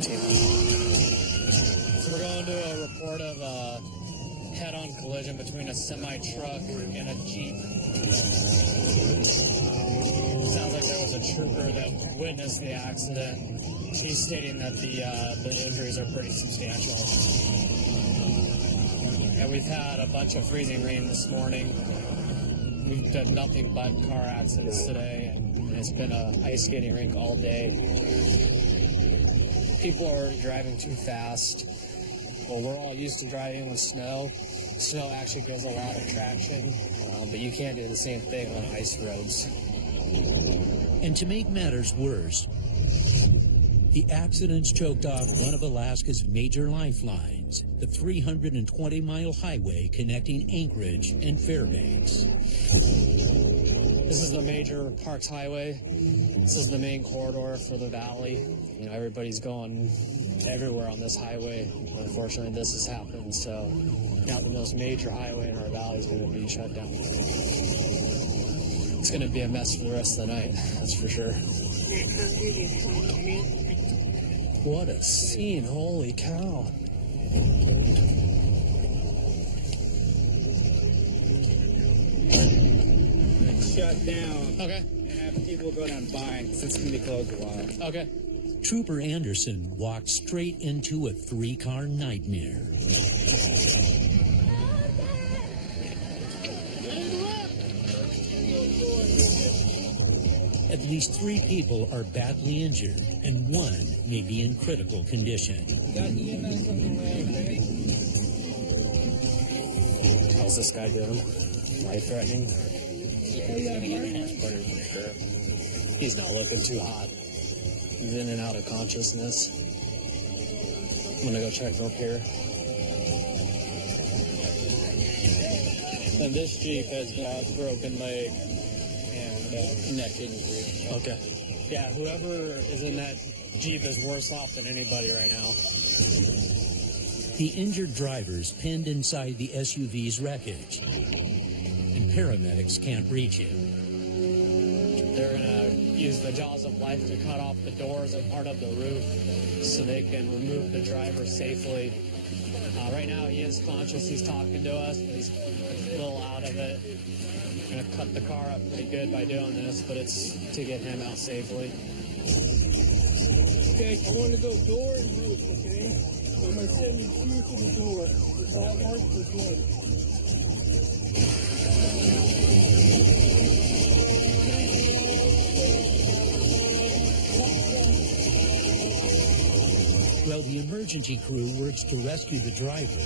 team. So we're going to a report of a head-on collision between a semi-truck and a Jeep. Sounds like there was a trooper that witnessed the accident. She's stating that the injuries are pretty substantial. And we've had a bunch of freezing rain this morning. We've done nothing but car accidents today, and it's been an ice skating rink all day. People are driving too fast. Well, we're all used to driving with snow. Snow actually gives a lot of traction, but you can't do the same thing on ice roads. And to make matters worse, the accidents choked off one of Alaska's major lifelines, the 320-mile highway connecting Anchorage and Fairbanks. This is the major Parks Highway. This is the main corridor for the valley. You know, everybody's going everywhere on this highway. Unfortunately, this has happened, so now the most major highway in our valley is going to be shut down. It's going to be a mess for the rest of the night, that's for sure. What a scene, holy cow. Shut down. Okay. And have people go down buying, since it's going to be closed a while. Okay. Trooper Anderson walked straight into a three-car nightmare. At least 3 people are badly injured, and 1 may be in critical condition. How's this guy doing? Life-threatening? He's not looking too hot. He's in and out of consciousness. I'm gonna go check up here. And this Jeep has got broken leg and neck injury. Okay. Yeah, whoever is in that Jeep is worse off than anybody right now. The injured driver's pinned inside the SUV's wreckage, and paramedics can't reach him. They're gonna use the jaws of life to cut off the doors and part of the roof so they can remove the driver safely. Right now he is conscious, he's talking to us, but he's a little out of it. We're gonna cut the car up pretty good by doing this, but it's to get him out safely. Okay, I want to go door and roof, okay? So I'm going to send you through to the door. If that works, we're good. While the emergency crew works to rescue the driver,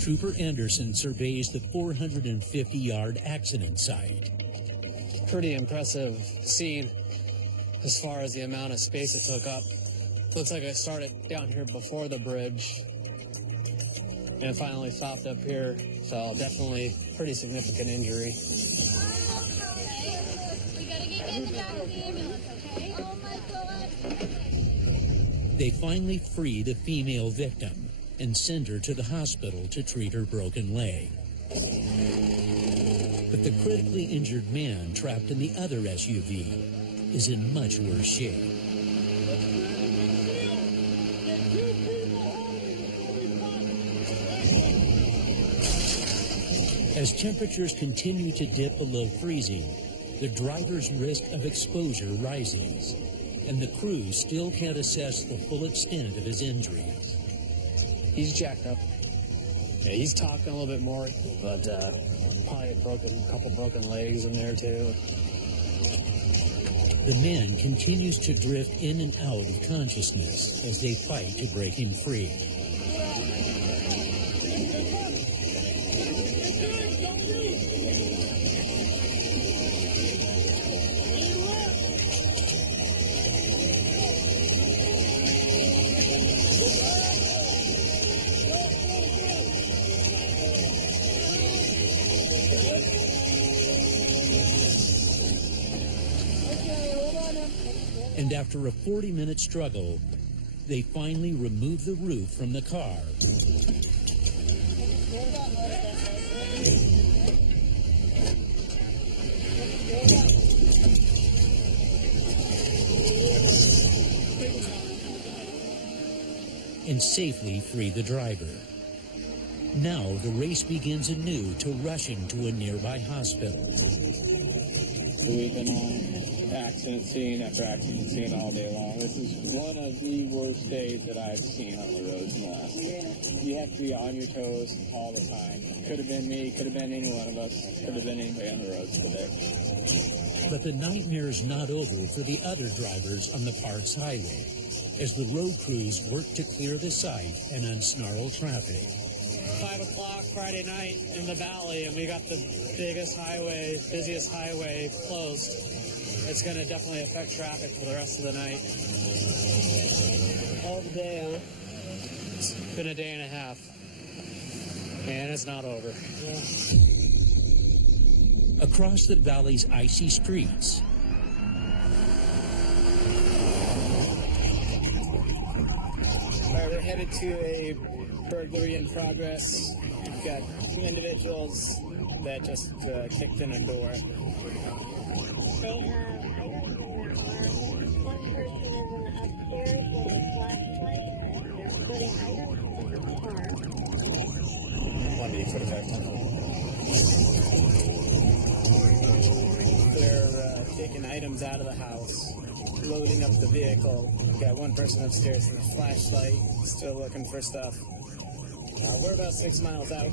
Trooper Anderson surveys the 450-yard accident site. Pretty impressive scene as far as the amount of space it took up. Looks like I started down here before the bridge and finally stopped up here, so definitely pretty significant injury. We gotta get in the back of the ambulance, okay? Oh my God. They finally free the female victim and send her to the hospital to treat her broken leg. But the critically injured man trapped in the other SUV is in much worse shape. As temperatures continue to dip below freezing, the driver's risk of exposure rises, and the crew still can't assess the full extent of his injuries. He's jacked up. Yeah, he's talking a little bit more, but probably a couple broken legs in there too. The man continues to drift in and out of consciousness as they fight to break him free. And after a 40-minute struggle, they finally remove the roof from the car. and safely free the driver. Now the race begins anew to rushing to a nearby hospital. We've been on accident scene after accident scene all day long. This is one of the worst days that I've seen on the roads in the last year. You have to be on your toes all the time. Could have been me, could have been any one of us, could have been anybody on the roads today. But the nightmare's not over for the other drivers on the Parks Highway, as the road crews work to clear the site and unsnarl traffic. 5 o'clock Friday night in the valley, and we got the busiest highway closed. It's going to definitely affect traffic for the rest of the night. All the day, huh? It's been a day and a half, and it's not over. Across the valley's icy streets, All right, we're headed to a burglary in progress. We've got two individuals that just kicked in a door. They have items in their car. One person is upstairs with a flashlight. They're putting items in the car. 1D45. They're taking items out of the house, loading up the vehicle. We've got one person upstairs with a flashlight, still looking for stuff. We're about 6 miles out.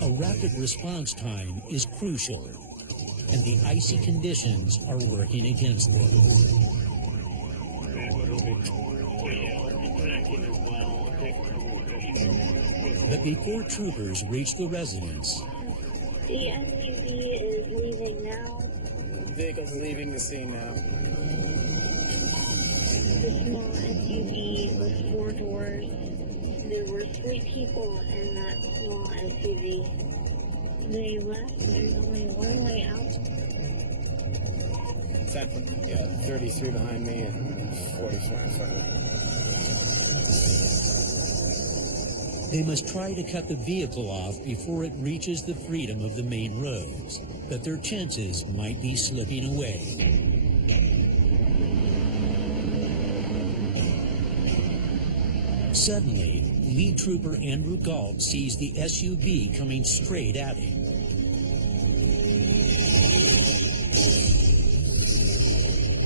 a rapid response time is crucial, and the icy conditions are working against them. But before troopers reach the residence, The SUV is leaving now. The vehicle's leaving the scene now. The small SUV with 4 doors. There were 3 people in that small SUV. They left. There's only one way out. Yeah, 33 behind me and 44 in front of me. they must try to cut the vehicle off before it reaches the freedom of the main roads, but their chances might be slipping away. Suddenly, lead trooper Andrew Galt sees the SUV coming straight at him.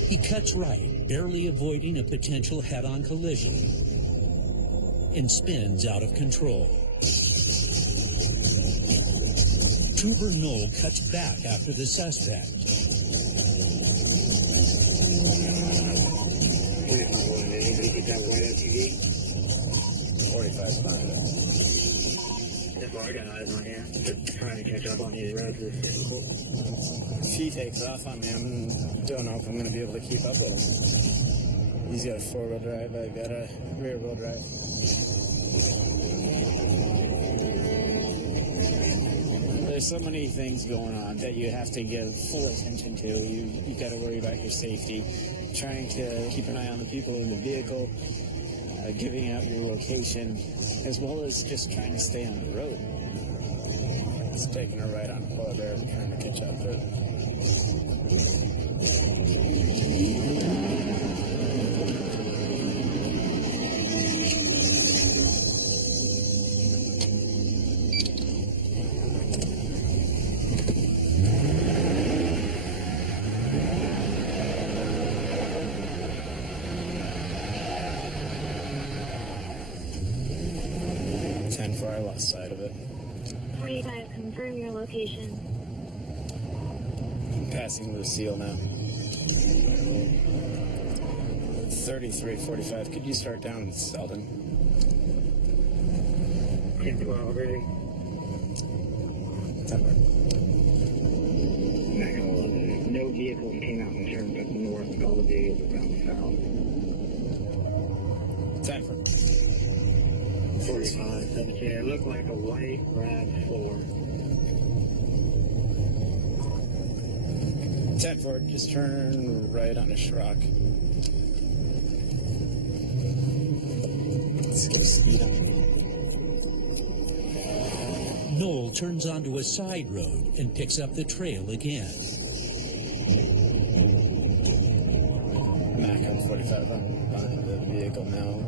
He cuts right, barely avoiding a potential head-on collision, and spins out of control. Trooper Knoll cuts back after the suspect. I got eyes on you. Trying to catch up on these roads is difficult. If he takes off on me, I don't know if I'm going to be able to keep up with him. He's got a 4-wheel drive, I've got a rear-wheel drive. There's so many things going on that you have to give full attention to. You've got to worry about your safety, trying to keep an eye on the people in the vehicle, giving out your location, as well as just trying to stay on the road. It's taking a right on Polar Bear and trying to catch up to it. 10-4, I lost sight of it. 45, confirm your location. Passing Lucille now. 3345. Could you start down Selden? 10-12 ready. 10-4. Back on 11. No vehicles came out and turned up north, and all the vehicles were down south. 10-4. 45, 17. It looked like a white RAV4. 10-4. Just turn right on a Schrock. Let's get a speed on. Knoll turns onto a side road and picks up the trail again. Mac on 45. I'm behind the vehicle now.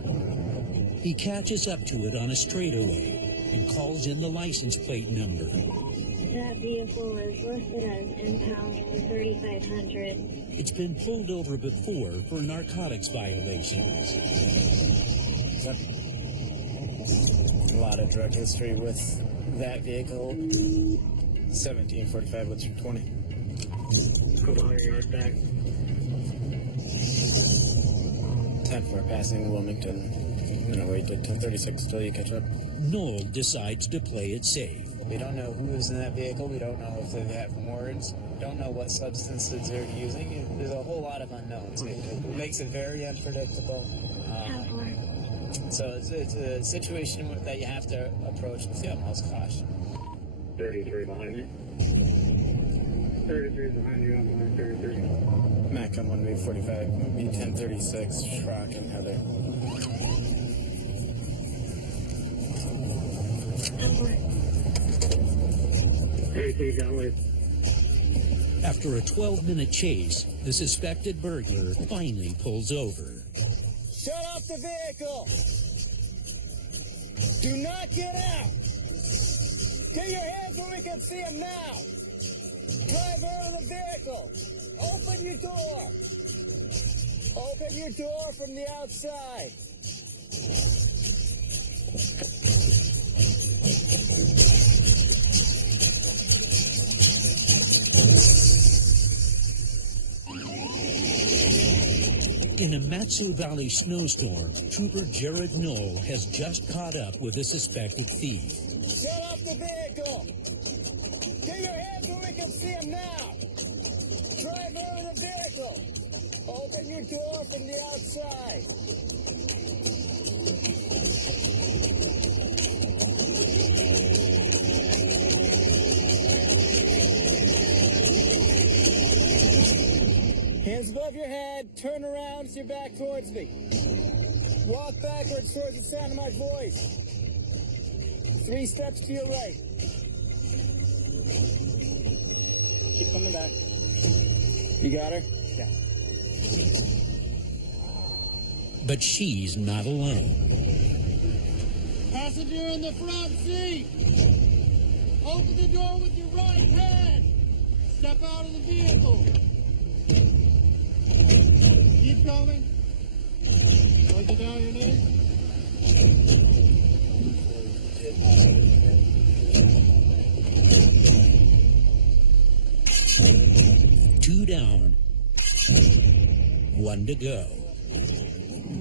He catches up to it on a straightaway and calls in the license plate number. That vehicle is listed as impound for $3,500. It's been pulled over before for narcotics violations. A lot of drug history with that vehicle. 1745, what's your 20? Couple 100 yards back. 10 for passing Wilmington. I'm gonna wait to 1036 till you catch up. Noel decides to play it safe. We don't know who is in that vehicle. We don't know if they have warrants. We don't know what substances they're using. There's a whole lot of unknowns. It makes it very unpredictable. So it's a situation that you have to approach with the utmost caution. 33 behind me. 33 behind you. I'm behind 33. Mac on 1-45. Maybe 1036. Schrock and Heather. After a 12-minute chase, the suspected burglar finally pulls over. Shut off the vehicle! Do not get out! Get your hands where we can see them now! Driver of the vehicle! Open your door! Open your door from the outside! In a Matsu Valley snowstorm, Trooper Jared Knoll has just caught up with a suspected thief. Shut off the vehicle! Get your hands where we can see them now! Driver of the vehicle! Open your door from the outside! Hands above your head, turn around with your back towards me. Walk backwards towards the sound of my voice. 3 steps to your right. Keep coming back. You got her? Yeah. But she's not alone. Passenger in the front seat. Open the door with your right hand. Step out of the vehicle. Keep coming. Write it down your name. 2 down, 1 to go.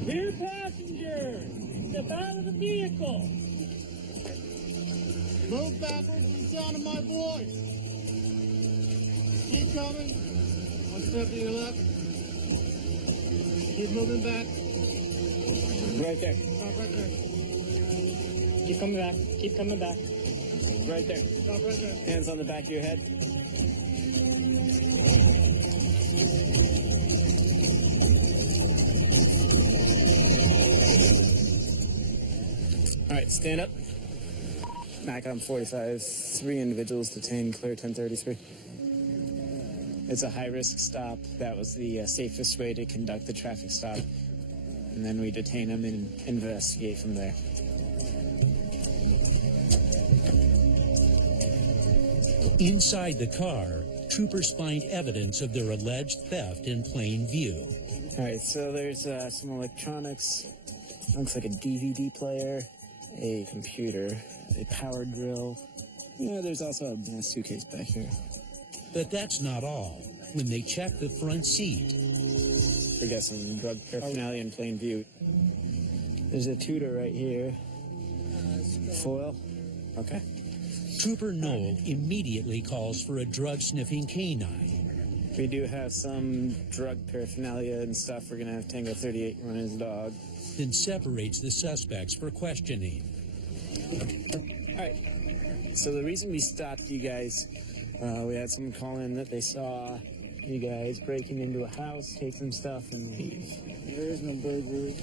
Dear passenger, step out of the vehicle. Move backwards to the sound of my voice. Keep coming. 1 step to your left. Keep moving back. Right there. Stop right there. Keep coming back. Keep coming back. Right there. Stop right there. Hands on the back of your head. All right, stand up. Mac on 45. 3 individuals detained, clear 1033. It's a high-risk stop. That was the safest way to conduct the traffic stop. And then we detain them and investigate from there. Inside the car, troopers find evidence of their alleged theft in plain view. All right, so there's some electronics. Looks like a DVD player, a computer, a power drill. Yeah, there's also a suitcase back here. But that's not all. When they check the front seat, We got some drug paraphernalia in plain view. There's a tutor right here. Foil? Okay. Trooper Knoll immediately calls for a drug-sniffing canine. We do have some drug paraphernalia and stuff. We're going to have Tango 38 run his dog. Then separates the suspects for questioning. All right. So the reason we stopped you guys, we had someone call in that they saw you guys breaking into a house, take some stuff, and leave. There's no burglary.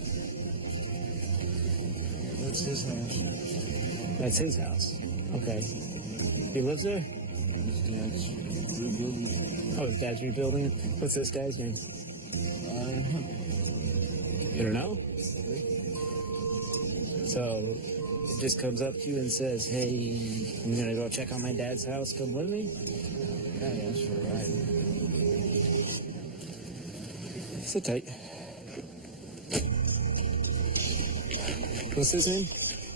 That's his house. That's his house. Okay. He lives there? His dad's rebuilding. Oh, his dad's rebuilding it? What's this guy's name? I don't know. You don't know? So it just comes up to you and says, hey, I'm going to go check on my dad's house. Come with me? Yeah, sure. Right. Sit tight. What's his name?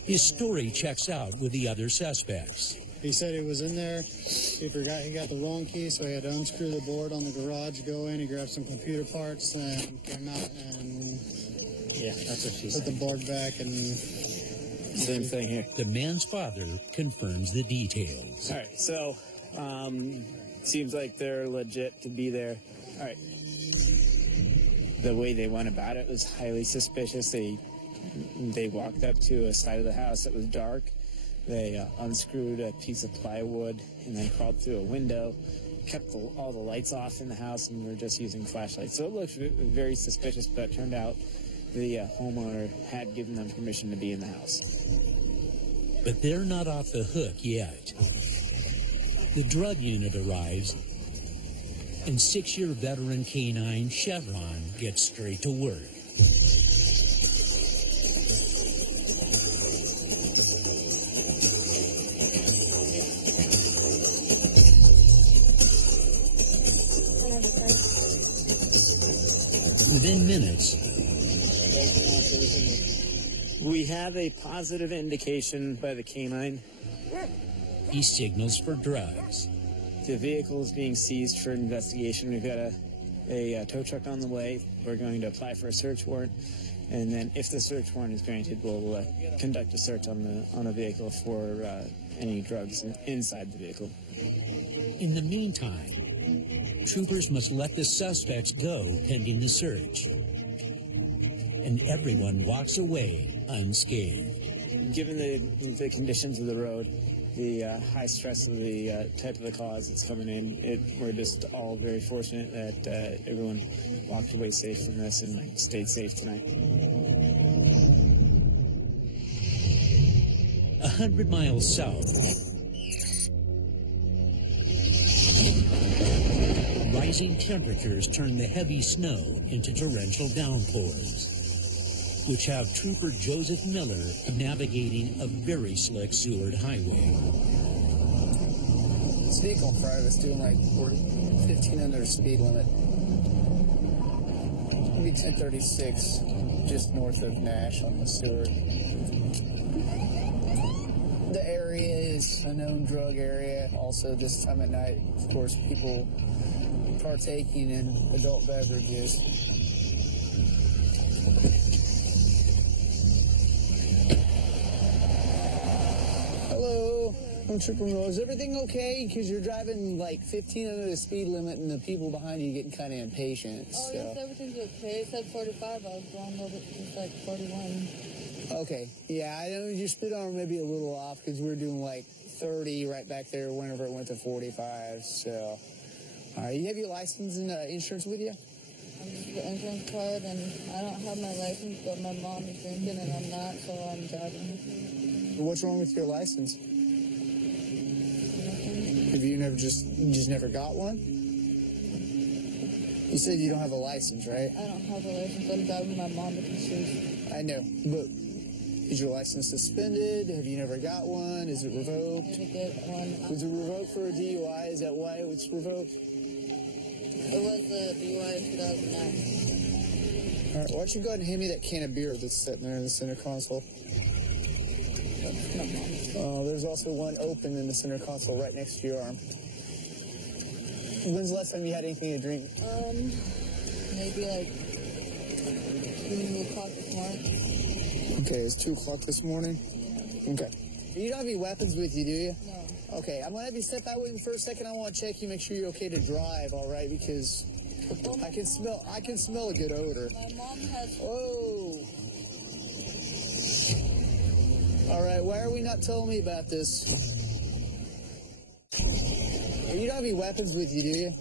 His story checks out with the other suspects. He said he was in there. He forgot he got the wrong key, so he had to unscrew the board on the garage, go in, he grabbed some computer parts, and came out and Yeah, that's what she put said. the board back. And Same thing here. The man's father confirms the details. All right, so seems like they're legit to be there. All right. The way they went about it was highly suspicious. They walked up to a side of the house that was dark. They unscrewed a piece of plywood and then crawled through a window, kept all the lights off in the house, and were just using flashlights. So it looked very suspicious, but it turned out the homeowner had given them permission to be in the house. But they're not off the hook yet. The drug unit arrives, and 6-year veteran K-9 Chevron gets straight to work. Within minutes, We have a positive indication by the canine. he signals for drugs. The vehicle is being seized for investigation. We've got a tow truck on the way. We're going to apply for a search warrant, and then if the search warrant is granted, we'll conduct a search on the vehicle for any drugs inside the vehicle. In the meantime, troopers must let the suspects go pending the search. And everyone walks away unscathed. Given the conditions of the road, the high stress of the type of the cause that's coming in, we're just all very fortunate that everyone walked away safe from this and stayed safe tonight. 100 miles south, rising temperatures turn the heavy snow into torrential downpours, which have Trooper Joseph Miller navigating a very slick Seward highway. this vehicle in front of us doing like 15 under the speed limit. Maybe 1036, just north of Nash on the Seward. The area is a known drug area. Also, this time at night, of course, people partaking in adult beverages. Hello, I'm Trooper Miller. Is everything okay? Because you're driving like 15 under the speed limit and the people behind you getting kind of impatient. Oh, so. yes, everything's okay. It said 45. I was going over it like 41. Okay, yeah, I know your speed armor may be a little off because we were doing like 30 right back there whenever it went to 45, so. All right, you have your license and insurance with you? I'm just the insurance card, and I don't have my license, but my mom is drinking and I'm not, so I'm driving. What's wrong with your license? Nothing. Have you just never got one? You said you don't have a license, right? I don't have a license. I'm driving my mom because she's... I know, but is your license suspended? Have you never got one? Is it I revoked? need to get one. Was it revoked for a DUI? Is that why it's revoked? It was the DUI in 2009. All right, why don't you go ahead and hand me that can of beer that's sitting there in the center console? That's my mom. There's also one open in the center console right next to your arm. When's the last time you had anything to drink? Maybe like 2 o'clock this morning. Okay, it's 2 o'clock this morning. Okay. You don't have any weapons with you, do you? No. Okay, I'm gonna have you step out with me for a second. I want to check you, make sure you're okay to drive, all right? Because I can smell a good odor. My mom has... Oh. All right, why are we not telling me about this? You don't have any weapons with you, do you?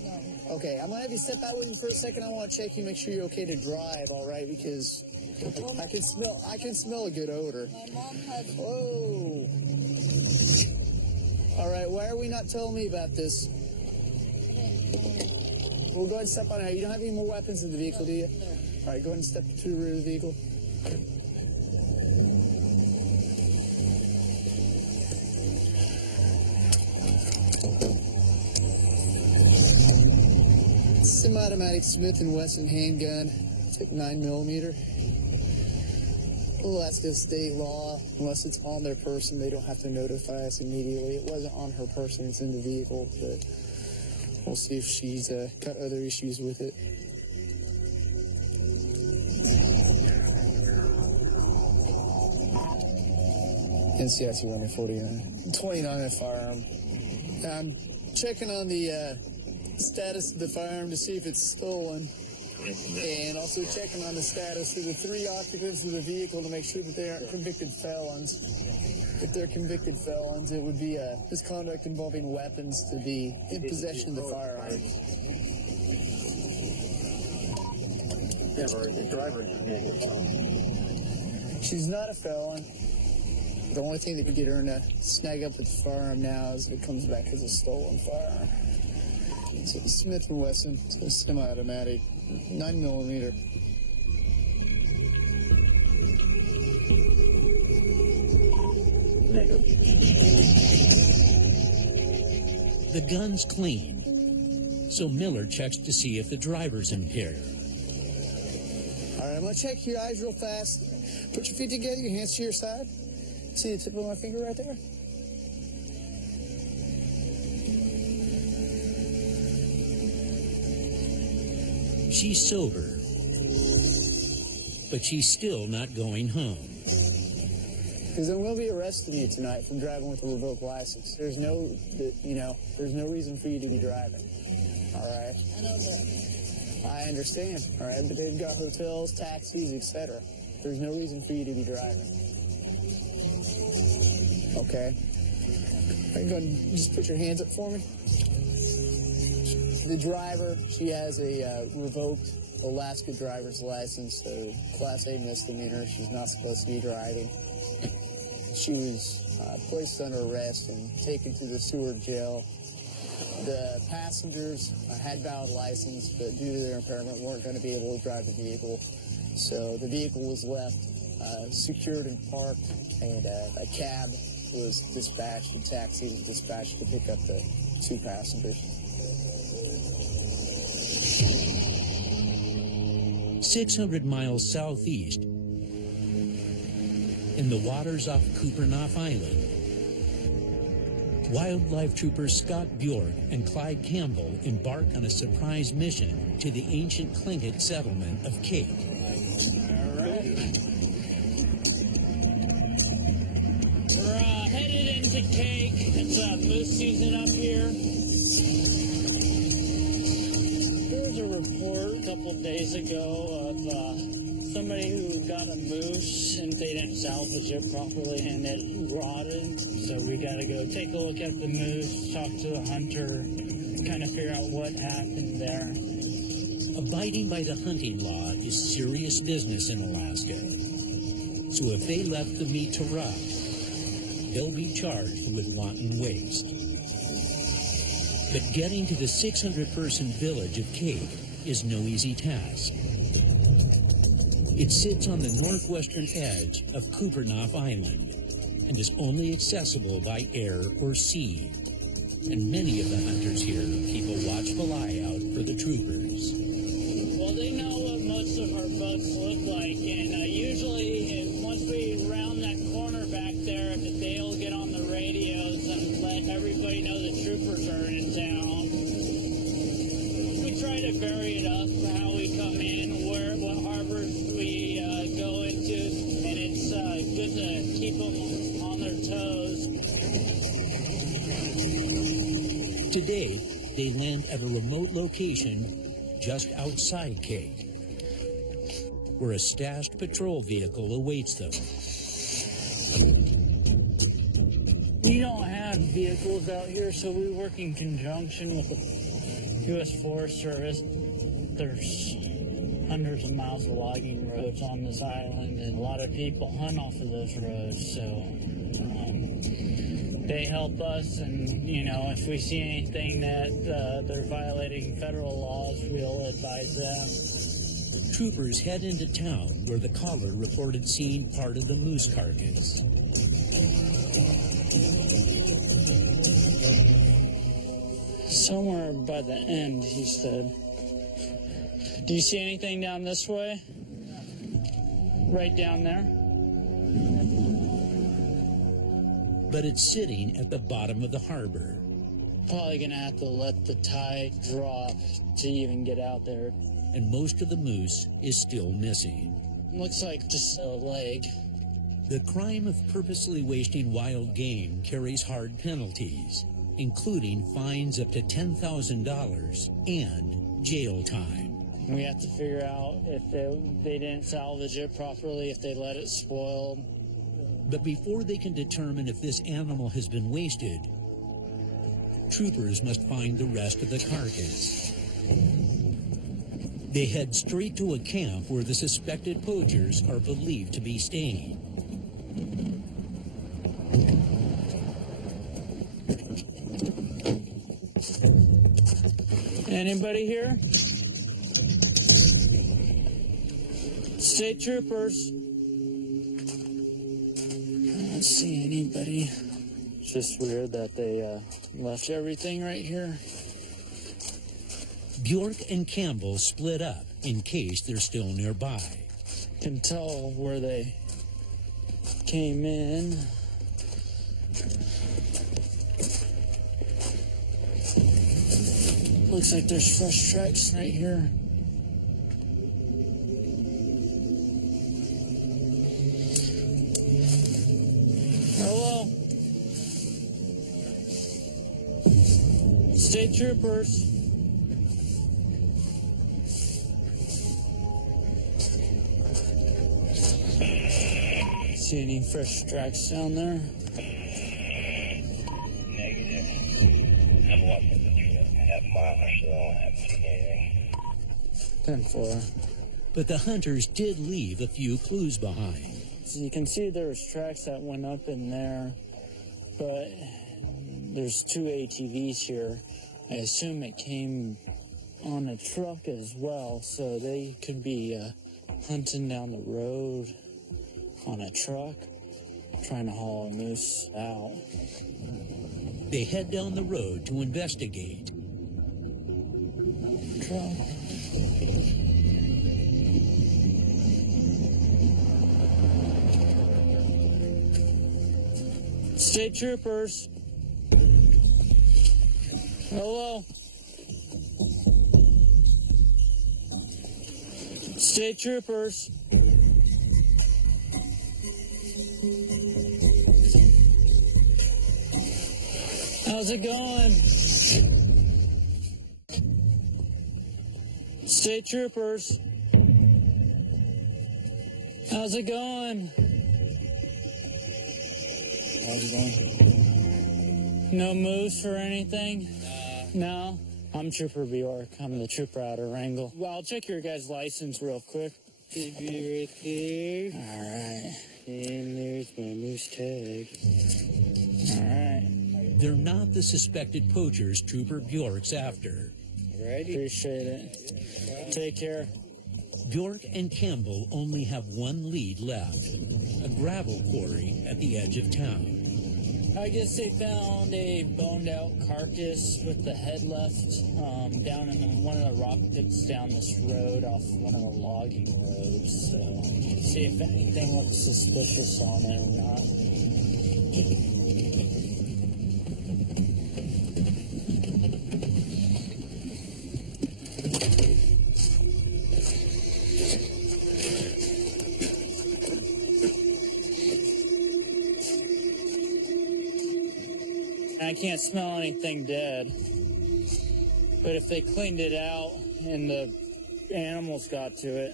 No. Okay, I'm gonna have you step out with me for a second. I want to check you, make sure you're okay to drive, all right? Because I can smell a good odor. My mom has... Oh. All right, why are we not telling me about this? We'll go ahead and step on it. You don't have any more weapons in the vehicle, do you? No. All right, go ahead and step to the rear of the vehicle. Semi-automatic Smith & Wesson handgun. It's 9mm. Alaska state law, unless it's on their person, they don't have to notify us immediately. It wasn't on her person, it's in the vehicle, but we'll see if she's got other issues with it. NCIC 149. 29 firearm. I'm checking on the status of the firearm to see if it's stolen. And also checking on the status of the 3 occupants of the vehicle to make sure that they aren't convicted felons. If they're convicted felons, it would be misconduct involving weapons to be in possession of the firearm. Yeah, but the driver She's not a felon. The only thing that could get her to snag up with the firearm now is if it comes back as a stolen firearm. It's a Smith & Wesson. It's a semi-automatic, 9mm. The gun's clean, so Miller checks to see if the driver's impaired. All right, I'm going to check your eyes real fast. Put your feet together, your hands to your side. See the tip of my finger right there? She's sober, but she's still not going home. Because I'm going to be arresting you tonight from driving with a revoked license. There's no reason for you to be driving. All right? I know that. I understand. All right, but they've got hotels, taxis, etc. There's no reason for you to be driving. Okay? Are you going to just put your hands up for me? The driver, she has a revoked Alaska driver's license, so Class A misdemeanor. She's not supposed to be driving. She was placed under arrest and taken to the Seward jail. The passengers had valid license, but due to their impairment, weren't going to be able to drive the vehicle. So the vehicle was left secured and parked, and a cab was dispatched, a taxi was dispatched to pick up the 2 passengers. 600 miles southeast, in the waters off Kupernoff Island, wildlife troopers Scott Bjork and Clyde Campbell embark on a surprise mission to the ancient Tlingit settlement of Cape. All right. We're headed into Cape. It's moose season up here. There was a report a couple days ago of somebody who got a moose and they didn't salvage it properly and it rotted. So we got to go take a look at the moose, talk to the hunter, kind of figure out what happened there. Abiding by the hunting law is serious business in Alaska. So if they left the meat to rot, they'll be charged with wanton waste. But getting to the 600-person village of Cape is no easy task. It sits on the northwestern edge of Kupernoff Island and is only accessible by air or sea. And many of the hunters here keep a watchful eye out for the troopers. Well, they know what most of our boats look like, and usually once we round that corner back there, they'll get on the radios and let everybody know the troopers are in town. We try to vary it up how we come in, what harbors we go into, and it's good to keep them on their toes. Today, they land at a remote location just outside Cape, where a stashed patrol vehicle awaits them. We don't have vehicles out here, so we work in conjunction with the U.S. Forest Service. There's hundreds of miles of logging roads on this island, and a lot of people hunt off of those roads, so they help us, and, if we see anything that they're violating federal laws, we'll advise them. Troopers head into town where the caller reported seeing part of the moose carcass. Somewhere by the end, he said. Do you see anything down this way? Right down there? But it's sitting at the bottom of the harbor. Probably gonna have to let the tide drop to even get out there. And most of the moose is still missing. Looks like just a leg. The crime of purposely wasting wild game carries hard penalties, including fines up to $10,000 and jail time. We have to figure out if they didn't salvage it properly, if they let it spoil. But before they can determine if this animal has been wasted, troopers must find the rest of the carcass. They head straight to a camp where the suspected poachers are believed to be staying. Anybody here? State troopers. I don't see anybody. It's just weird that they left everything right here. Bjork and Campbell split up in case they're still nearby. Can tell where they came in. Looks like there's fresh tracks right here. Hello? State troopers. See any fresh tracks down there? Negative. I'm walking the half-mile or so. I haven't seen anything. 10-4. But the hunters did leave a few clues behind. So you can see there's tracks that went up in there, but there's 2 ATVs here. I assume it came on a truck as well, so they could be hunting down the road on a truck, trying to haul a moose out. They head down the road to investigate. Truck. State troopers. Hello. State troopers. How's it going? State troopers. How's it going? How's it going? No moose or anything? No? I'm Trooper Bjork. I'm the trooper out of Wrangell. Well, I'll check your guys' license real quick. Should be right there. Alright. And there's my moose tag. Alright. They're not the suspected poachers Trooper Bjork's after. Ready? Appreciate it. Take care. Bjork and Campbell only have one lead left, a gravel quarry at the edge of town. I guess they found a boned out carcass with the head left down in one of the rock dips down this road off one of the logging roads. So, see if anything looks suspicious on it or not. I can't smell anything dead. But if they cleaned it out and the animals got to it.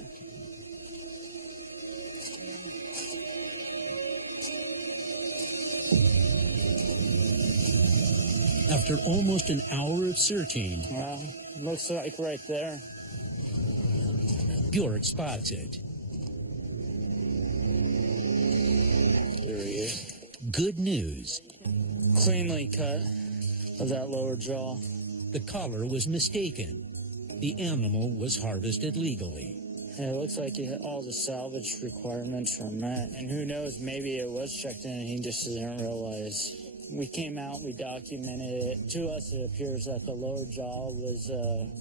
After almost an hour of searching, Well, looks like right there. Bjork spots it. There he is. Good news. Cleanly cut of that lower jaw. The collar was mistaken. The animal was harvested legally. And it looks like all the salvage requirements were met. And who knows, maybe it was checked in and he just didn't realize. We came out, we documented it. To us, it appears that the lower jaw was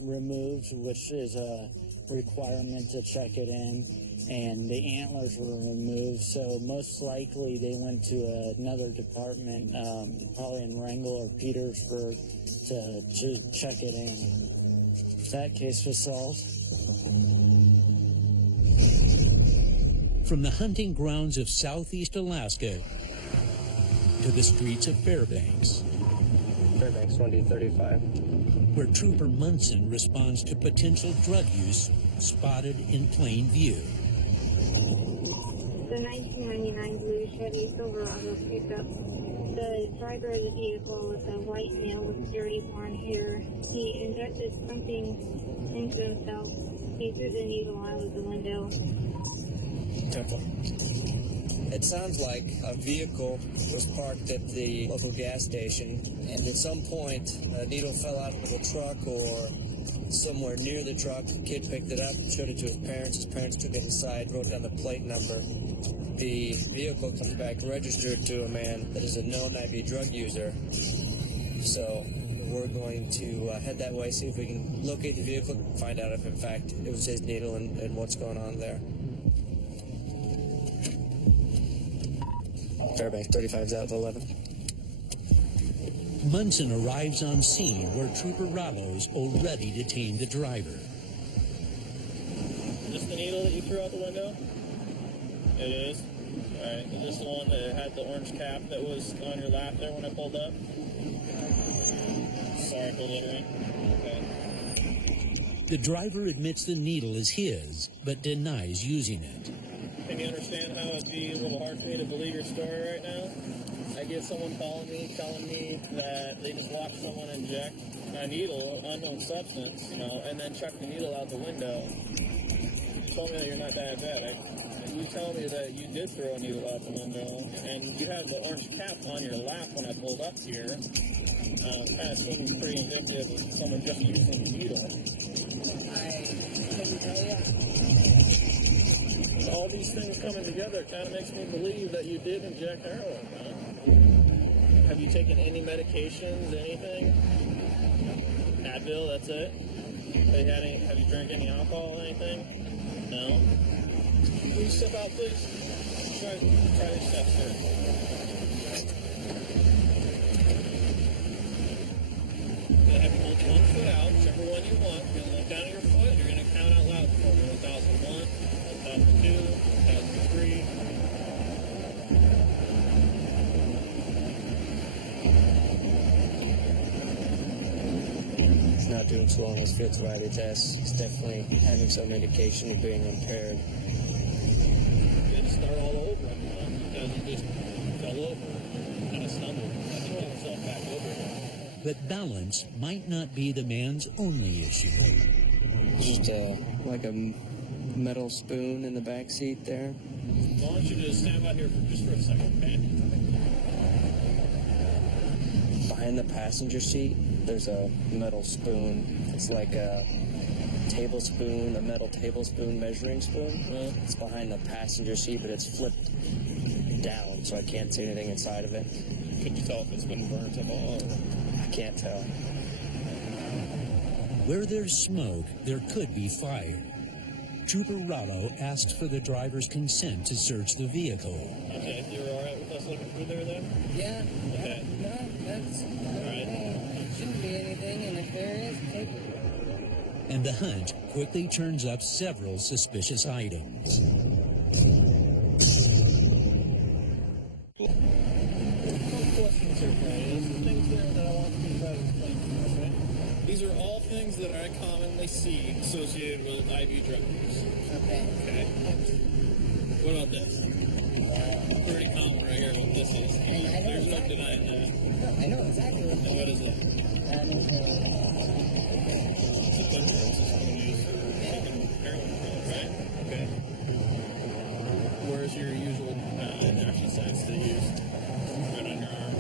removed, which is requirement to check it in, and the antlers were removed, so most likely they went to another department, probably in Wrangell or Petersburg, to check it in. That case was solved. From the hunting grounds of southeast Alaska to the streets of Fairbanks, Fairbanks 2035, where Trooper Munson responds to potential drug use spotted in plain view. The 1999 blue Chevy Silverado pickup. The driver of the vehicle was a white male with dirty blonde hair. He injected something into himself. He threw the needle out of the window. It sounds like a vehicle was parked at the local gas station, and at some point a needle fell out of the truck or somewhere near the truck. The kid picked it up, showed it to his parents. His parents took it inside, wrote down the plate number. The vehicle comes back registered to a man that is a known IV drug user. So we're going to head that way, see if we can locate the vehicle, find out if in fact it was his needle and what's going on there. Fairbanks 35's out to 11. Munson arrives on scene where Trooper Rallo's already detained the driver. Is this the needle that you threw out the window? It is? Alright, is this the one that had the orange cap that was on your lap there when I pulled up? Sorry for littering. Okay. The driver admits the needle is his, but denies using it. Can you understand how it'd be a little hard for me to believe your story right now? I get someone calling me, telling me that they just watched someone inject a needle, unknown substance, you know, and then chuck the needle out the window. You told me that you're not diabetic. And you tell me that you did throw a needle out the window, and you have the orange cap on your lap when I pulled up here. Kind of seems pretty indicative of someone just using the needle. I couldn't tell you. All these things coming together kind of makes me believe that you did inject heroin, huh? Have you taken any medications, anything? Advil, that's it? Have you drank any alcohol or anything? No? Will you step out, please? Try these steps here. I'm going to have you hold one foot out, whichever one you want. You're going to look down at your foot. You're going to count out loud for me. 1001, 1002, 1003. He's not doing so on his field sobriety test. He's definitely having some indication of being impaired. You had to start all over because he just fell over, kind of stumbled, and threw himself back over. But balance might not be the man's only issue. Just like a metal spoon in the back seat there. Why don't you just stand by here just for a second, okay? Behind the passenger seat, there's a metal spoon. It's like a tablespoon, a metal tablespoon measuring spoon. It's behind the passenger seat, but it's flipped down, so I can't see anything inside of it. Could you tell if it's been burnt at all? I can't tell. Where there's smoke, there could be fire. Trooper Rallo asks for the driver's consent to search the vehicle. Okay, you're all right with us looking through there then? Yeah. Okay. No, that's all right. There shouldn't be anything, and if there is, take it. And the hunt quickly turns up several suspicious items. Questions here, Franny. There's some things there that I want you to try to explain to me, okay? These are all things that I commonly see associated with IV drug use. Okay. Okay. What about this? Pretty common right here what this is. There's no denying that. I know exactly what And what is it? that is. It's a liquor. It's just one used for taking heroin pills, right? Okay. Where's your usual injection sites that you use? Right on your arm.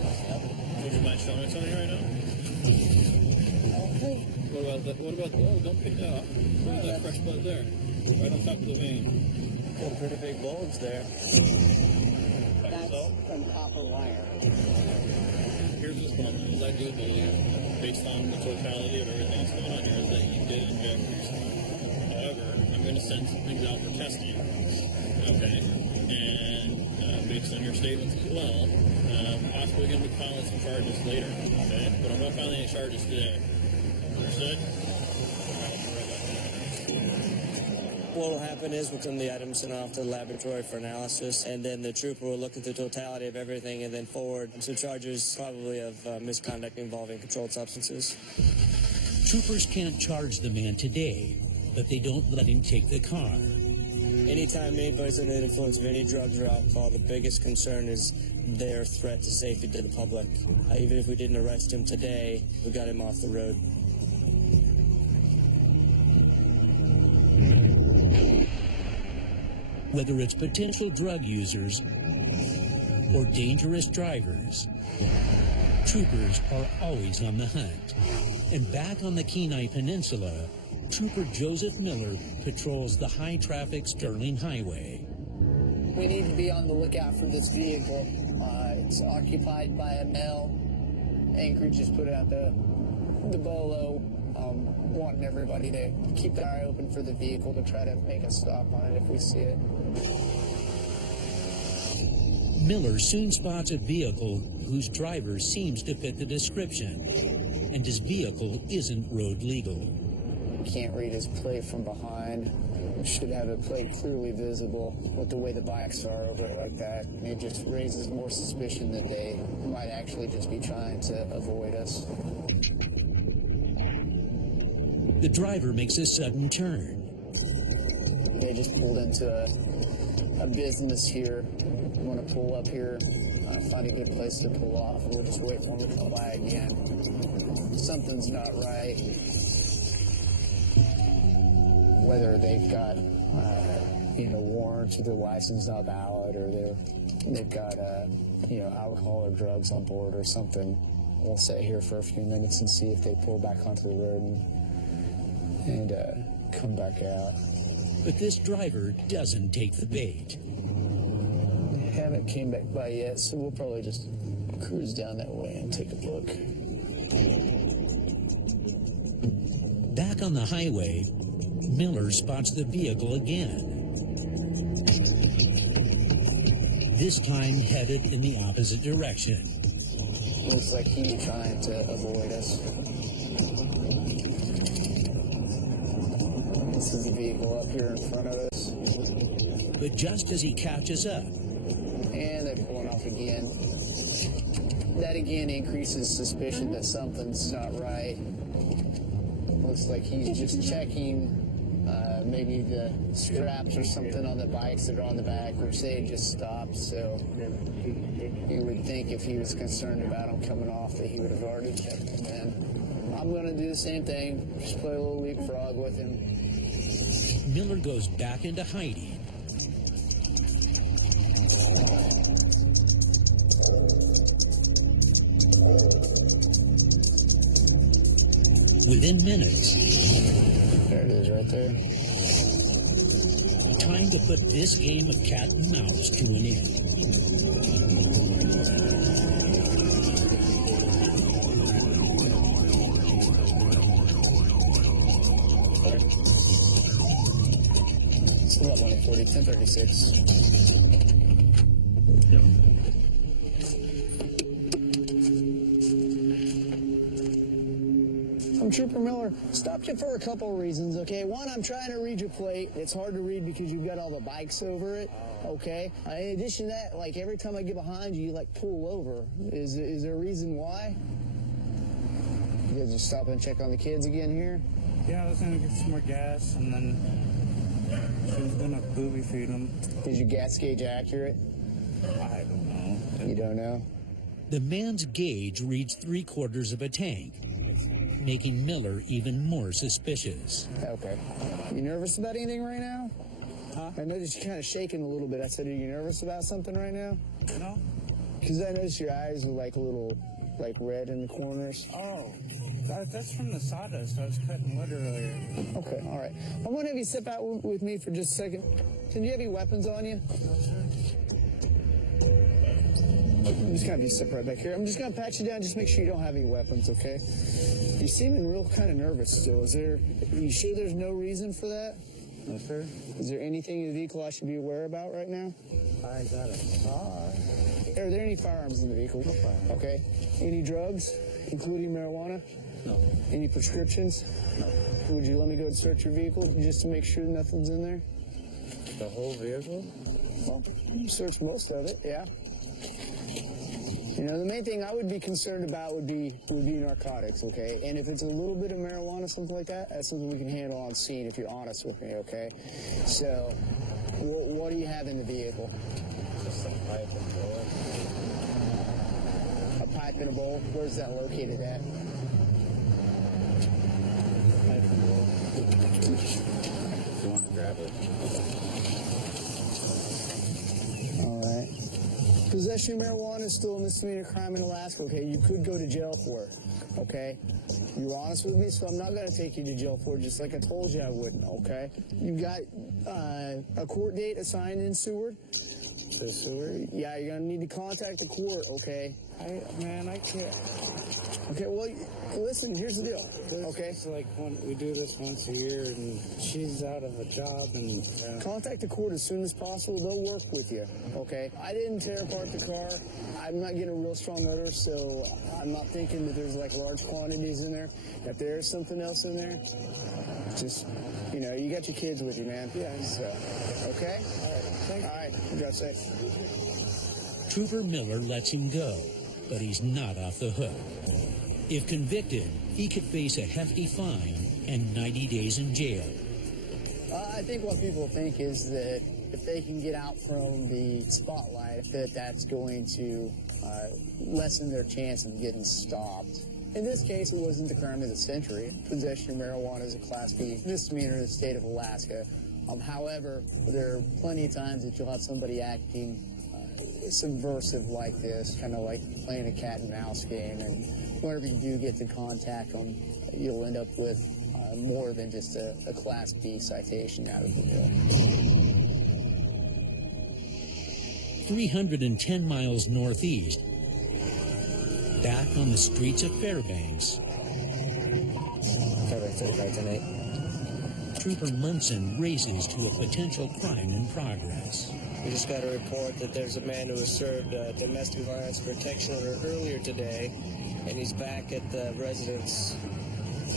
Would you mind showing it to me right now? What about that? What about the, oh, don't pick that up. Look at that fresh blood there. Right on top of the vein. Got pretty big bulbs there. That's from copper wire. Here's what's going on, is I do believe, based on the totality of everything that's going on here, is that you did inject yourself. However, send some things out for testing. Okay. And based on your statements as well, possibly going to be filing some charges later. Okay. But I'm not filing any charges today. Understood? What will happen is we'll send the items sent off to the laboratory for analysis, and then the trooper will look at the totality of everything and then forward some charges probably of misconduct involving controlled substances. Troopers can't charge the man today, but they don't let him take the car. Anytime anybody's under the influence of any drugs or alcohol, the biggest concern is their threat to safety to the public. Even if we didn't arrest him today, we got him off the road. Whether it's potential drug users or dangerous drivers, troopers are always on the hunt. And back on the Kenai Peninsula, Trooper Joseph Miller patrols the high-traffic Sterling Highway. We need to be on the lookout for this vehicle. It's occupied by a male. Anchorage just put out the BOLO, wanting everybody to keep their eye open for the vehicle to try to make a stop on it if we see it. Miller soon spots a vehicle whose driver seems to fit the description, and his vehicle isn't road legal. Can't read his plate from behind. We should have a plate clearly visible with the way the bikes are over it like that. It just raises more suspicion that they might actually just be trying to avoid us. The driver makes a sudden turn. They just pulled into a business here. We want to pull up here, find a good place to pull off. We'll just wait for them to come by again. Something's not right. Whether they've got, warrants or their license not valid, or they've got, alcohol or drugs on board or something. We'll sit here for a few minutes and see if they pull back onto the road and come back out. But this driver doesn't take the bait. They haven't came back by yet, so we'll probably just cruise down that way and take a look. Back on the highway, Miller spots the vehicle again. This time headed in the opposite direction. Looks like he's trying to avoid us. This is the vehicle up here in front of us. But just as he catches up, and they're pulling off again. That again increases suspicion that something's not right. Looks like he's just checking maybe the straps or something on the bikes that are on the back, which they had just stopped. So you would think if he was concerned about them coming off that he would have already checked them in. I'm going to do the same thing, just play a little leapfrog with him. Miller goes back into hiding. Within minutes, there it is right there. Time to put this game of cat and mouse to an end. It's about 140, 1036. I'm Trooper Miller. Stopped you for a couple of reasons, okay? One, I'm trying to read your plate. It's hard to read because you've got all the bikes over it, okay? In addition to that, like, every time I get behind you, you, like, pull over. Is there a reason why? You guys just stop and check on the kids again here? Yeah, I was going to get some more gas, and then she was going to booby feed them. Is your gas gauge accurate? I don't know. You don't know? The man's gauge reads 3/4 of a tank, making Miller even more suspicious. Okay. You nervous about anything right now? Huh? I noticed you're kind of shaking a little bit. I said, are you nervous about something right now? No. Because I noticed your eyes were like a little, like, red in the corners. Oh, that's from the sawdust. I was cutting wood earlier. Okay, all right. I'm going to have you step out with me for just a second. Do you have any weapons on you? No, sir. I'm just going to have you step right back here. I'm just going to pat you down, just make sure you don't have any weapons, okay? You're seeming real kind of nervous still. Are you sure there's no reason for that? No, sir. Is there anything in the vehicle I should be aware about right now? I got a car. Are there any firearms in the vehicle? No firearms. Okay. Any drugs, including marijuana? No. Any prescriptions? No. Would you let me go and search your vehicle just to make sure nothing's in there? The whole vehicle? Well, you search most of it, yeah. You know, the main thing I would be concerned about would be narcotics, okay? And if it's a little bit of marijuana, something like that, that's something we can handle on scene if you're honest with me, okay? So, what do you have in the vehicle? Just a pipe and bowl. A pipe and a bowl? Where's that located at? Pipe and bowl. If you want to grab it. All right. Possession of marijuana is still a misdemeanor crime in Alaska, okay? You could go to jail for it, okay? You were honest with me, so I'm not going to take you to jail for it, just like I told you I wouldn't, okay? You got a court date assigned in Seward? To Seward? Yeah, you're going to need to contact the court, okay? I can't. Okay, well, listen, here's the deal, okay? It's like we do this once a year, and she's out of a job, and... Contact the court as soon as possible. They'll work with you, okay? I didn't tear apart the car. I'm not getting a real strong odor, so I'm not thinking that there's, like, large quantities in there. If there is something else in there, just, you know, you got your kids with you, man. Yeah. So, okay? All right, thank you. All right, drive safe. Trooper Miller lets him go, but he's not off the hook. If convicted, he could face a hefty fine and 90 days in jail. I think what people think is that if they can get out from the spotlight, that's going to lessen their chance of getting stopped. In this case, it wasn't the crime of the century. Possession of marijuana is a Class B misdemeanor in the state of Alaska. However, there are plenty of times that you'll have somebody acting subversive like this, kind of like playing a cat and mouse game, and whenever you do get to contact them, you'll end up with more than just a Class B citation out of the deal. 310 miles northeast, back on the streets of Fairbanks. Fairbanks 3510-8. Trooper Munson races to a potential crime in progress. We just got a report that there's a man who was served a domestic violence protection order earlier today, and he's back at the residence.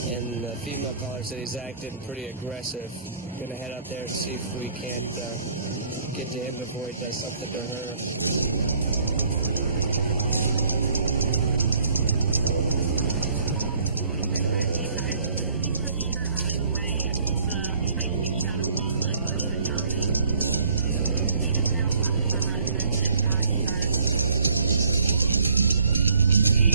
And the female caller said he's acting pretty aggressive. Going to head out there and see if we can't get to him before he does something to her.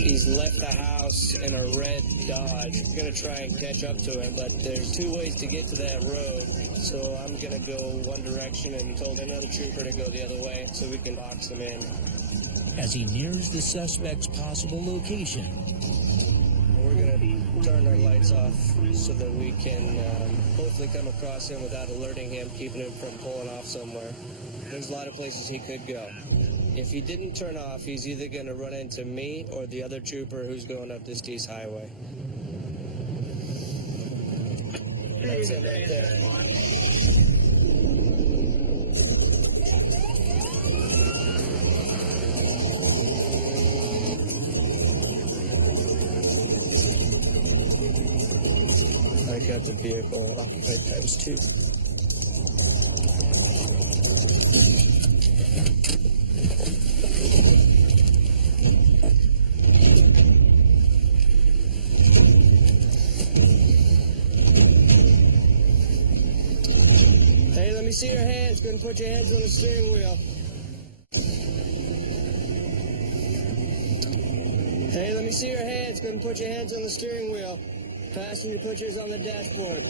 He's left the house in a red Dodge. I'm going to try and catch up to him, but there's two ways to get to that road. So I'm going to go one direction and told another trooper to go the other way so we can box him in. As he nears the suspect's possible location, we're going to turn our lights off so that we can hopefully come across him without alerting him, keeping him from pulling off somewhere. There's a lot of places he could go. If he didn't turn off, he's either going to run into me or the other trooper who's going up this East Highway. That's him right there. I got the vehicle occupied ×2. Hey, let me see your hands. Go ahead and put your hands on the steering wheel. Hey, let me see your hands. Go ahead and put your hands on the steering wheel. Passenger, put yours on the dashboard.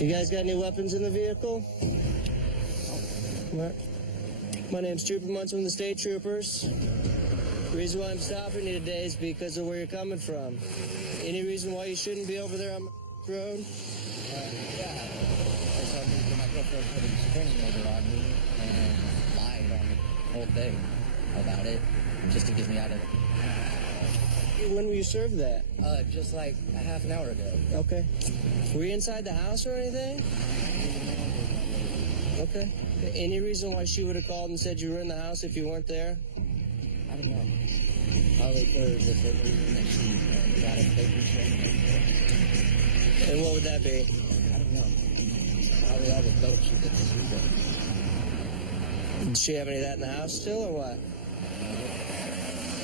You guys got any weapons in the vehicle? My name's Trooper Munson from the State Troopers. The reason why I'm stopping you today is because of where you're coming from. Any reason why you shouldn't be over there on the road? Yeah. My girlfriend put a restraining order on me and lied on the whole thing about it just to get me out of it. When were you served that? Just like a half an hour ago. Okay. Were you inside the house or anything? Okay. Any reason why she would have called and said you were in the house if you weren't there? I don't know. Probably because if it got a paper check. And what would that be? I don't know. Probably all the dope she did this weekend. Did she have any of that in the house still, or what?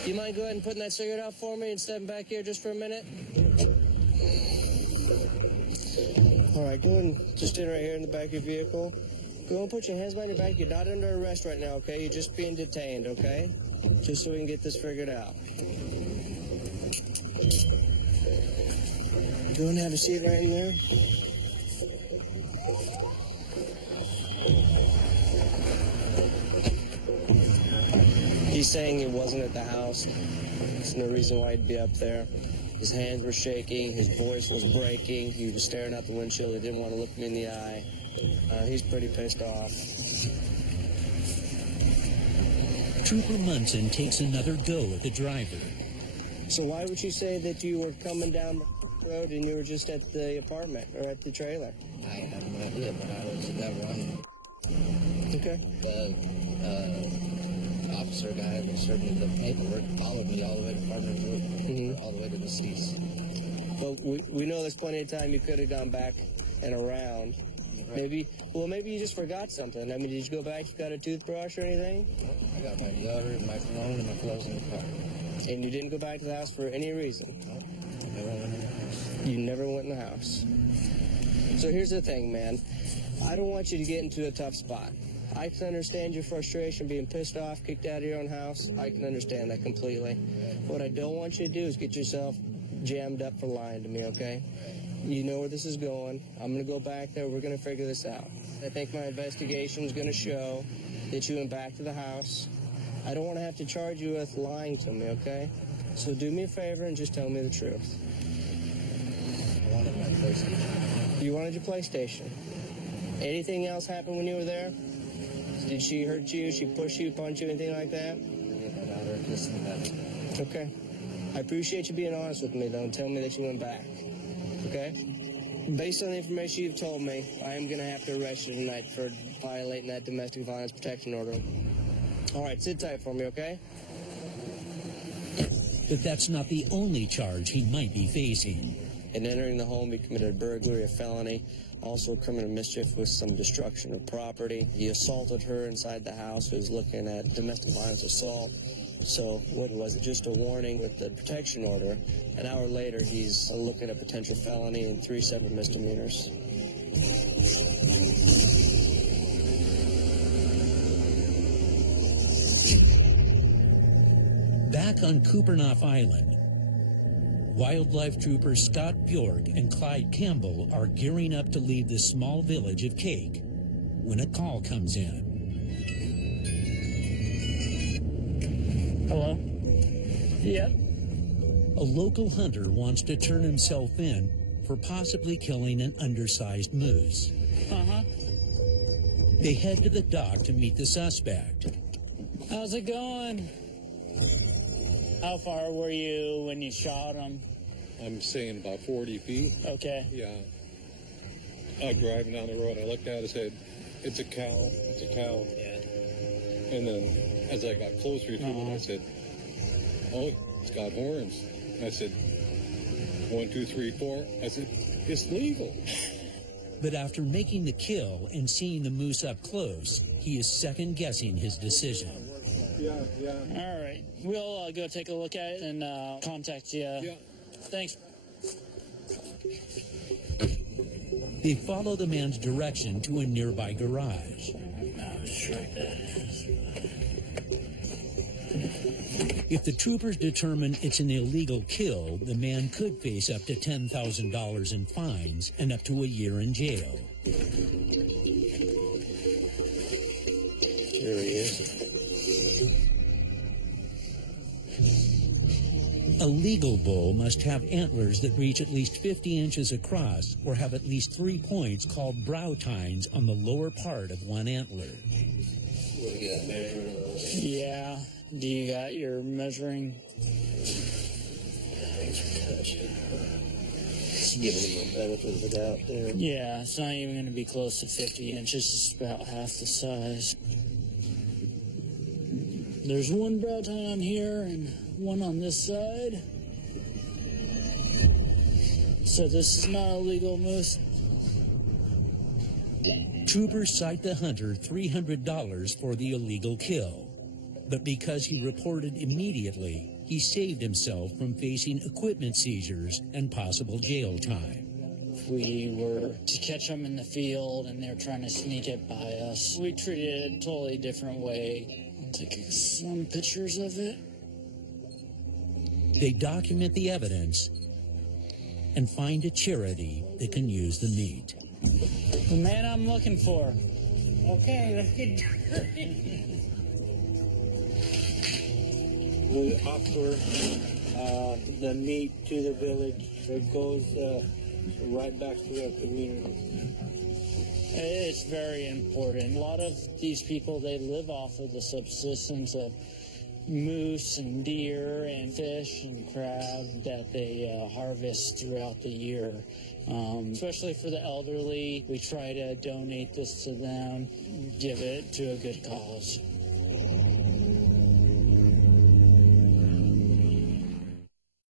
Do you mind go ahead and putting that cigarette out for me and stepping back here just for a minute? All right, go ahead and just stand right here in the back of your vehicle. Go and put your hands behind your back. You're not under arrest right now, okay? You're just being detained, okay? Just so we can get this figured out. Go and have a seat right in there. He's saying he wasn't at the house. There's no reason why he'd be up there. His hands were shaking, his voice was breaking, he was staring out the windshield, he didn't want to look me in the eye. He's pretty pissed off. Trooper Munson takes another go at the driver. So why would you say that you were coming down the road and you were just at the apartment or at the trailer? I have no idea, but I was never on. Okay. The officer guy that served me the paperwork followed me all the way to Partners Road, all the way to the seats. Well, we know there's plenty of time you could have gone back and around. Right. Maybe you just forgot something. I mean, did you go back, you got a toothbrush or anything? I got my deodorant, my cologne, and my clothes in the car. And you didn't go back to the house for any reason? No, never went in the house. You never went in the house. So here's the thing, man. I don't want you to get into a tough spot. I can understand your frustration, being pissed off, kicked out of your own house. I can understand that completely. What I don't want you to do is get yourself jammed up for lying to me, okay? You know where this is going. I'm going to go back there. We're going to figure this out. I think my investigation is going to show that you went back to the house. I don't want to have to charge you with lying to me, okay? So do me a favor and just tell me the truth. I wanted my PlayStation. You wanted your PlayStation. Anything else happen when you were there? Did she hurt you? She push you, punch you, anything like that? Okay. I appreciate you being honest with me, though, and tell me that you went back. Okay? Based on the information you've told me, I am going to have to arrest you tonight for violating that domestic violence protection order. All right, sit tight for me, okay? But that's not the only charge he might be facing. In entering the home, he committed a burglary, a felony, also criminal mischief with some destruction of property. He assaulted her inside the house. He was looking at domestic violence assault. So what was it? Just a warning with the protection order. An hour later, he's looking at potential felony and 3 separate misdemeanors. Back on Kupernoff Island, wildlife troopers Scott Bjork and Clyde Campbell are gearing up to leave the small village of Cake when a call comes in. Hello? Yep. A local hunter wants to turn himself in for possibly killing an undersized moose. Uh-huh. They head to the dock to meet the suspect. How's it going? How far were you when you shot him? I'm saying about 40 feet. Okay. Yeah. I was driving down the road. I looked at it and said, it's a cow. It's a cow. Yeah. And then as I got closer to it, I said, oh, it's got horns. I said, 1, 2, 3, 4. I said, it's legal. But after making the kill and seeing the moose up close, he is second-guessing his decision. Yeah. All right. We'll go take a look at it and contact you. Yeah. Thanks. They follow the man's direction to a nearby garage. If the troopers determine it's an illegal kill, the man could face up to $10,000 in fines and up to a year in jail. Here he is. A legal bull must have antlers that reach at least 50 inches across or have at least 3 points called brow tines on the lower part of one antler. Yeah. Do you got your measuring? Thanks for touching. Just give him a benefit of the doubt there. Yeah, it's not even going to be close to 50 inches. It's about half the size. There's one brow tine on here and one on this side. So this is not a legal moose. Troopers cite the hunter $300 for the illegal kill. But because he reported immediately, he saved himself from facing equipment seizures and possible jail time. If we were to catch them in the field and they're trying to sneak it by us, we treated it a totally different way. I'll take some pictures of it. They document the evidence and find a charity that can use the meat. The man I'm looking for. Okay, let's get we offer the meat to the village. It goes right back to our community. It's very important. A lot of these people, they live off of the subsistence of moose and deer and fish and crab that they harvest throughout the year. Especially for the elderly, we try to donate this to them, give it to a good cause.